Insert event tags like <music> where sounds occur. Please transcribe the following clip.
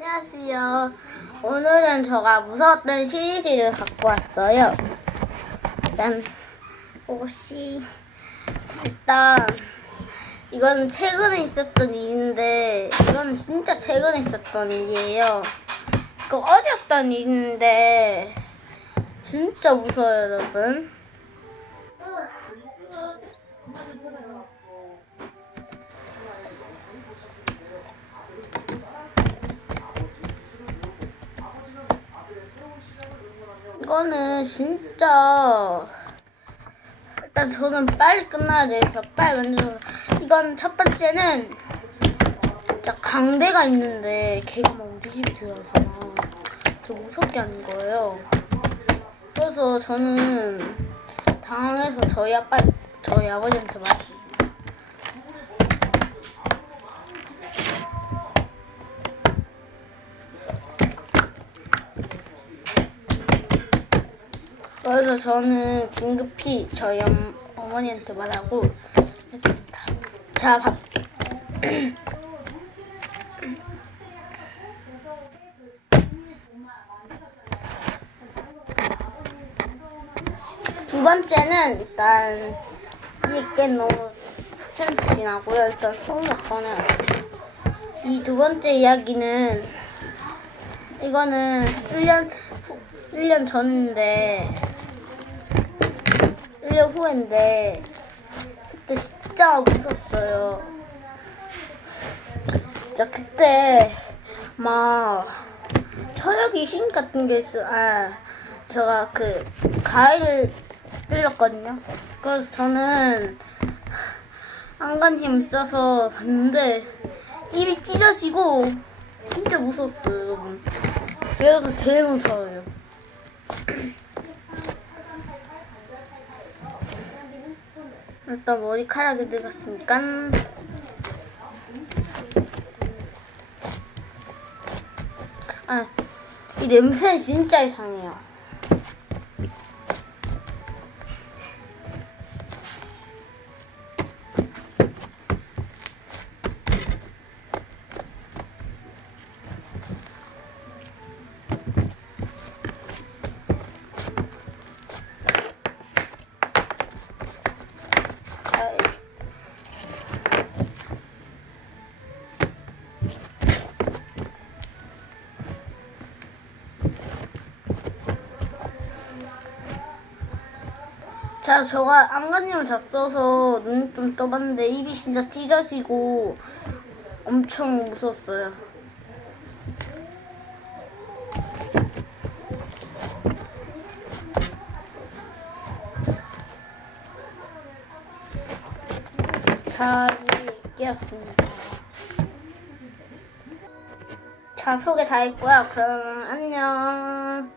안녕하세요. 오늘은 제가 무서웠던 시리즈를 갖고 왔어요. 일단 혹시 일단 이건 최근에 있었던 일인데 이건 진짜 최근에 있었던 일이에요. 이거 어제였던 일인데 진짜 무서워요, 여러분. 이거는 진짜 일단 저는 빨리 끝나야 돼서 빨리 만들어서 이건 첫 번째는 진짜 강대가 있는데 걔가 막 우리 집에 들어와서 저 무섭게 하는 거예요. 그래서 저는 당황해서 저희 아빠 저희 아버지한테 말했어요. 그래서 저는 긴급히 저희 엄, 어머니한테 말하고 했습니다. 자, 밥. <clears throat> 두 번째는 일단 이게 너무 푹신푹신하고요. 일단 손을 꺼내요. 이 두 번째 이야기는 이거는 1년 후, 1년 전인데 1년 후인데 그때 진짜 무섭어요. 진짜 그때 막 철학 귀신 같은 게 있어. 아, 제가 그 가위를 뚫렸거든요. 그래서 저는 안간 힘 써서 봤는데 입이 찢어지고 진짜 무서웠어요, 여러분. 그래서 제일 무서워요. <clears throat> 일단 머리카락이 들어갔으니까 아, 이 냄새는 진짜 이상해요. 자, 제가 안간힘을 잤어서 눈 좀 떠봤는데 입이 진짜 찢어지고 엄청 무서웠어요. 잘 깨었습니다. 자, 소개 다 했고요. 그럼 안녕.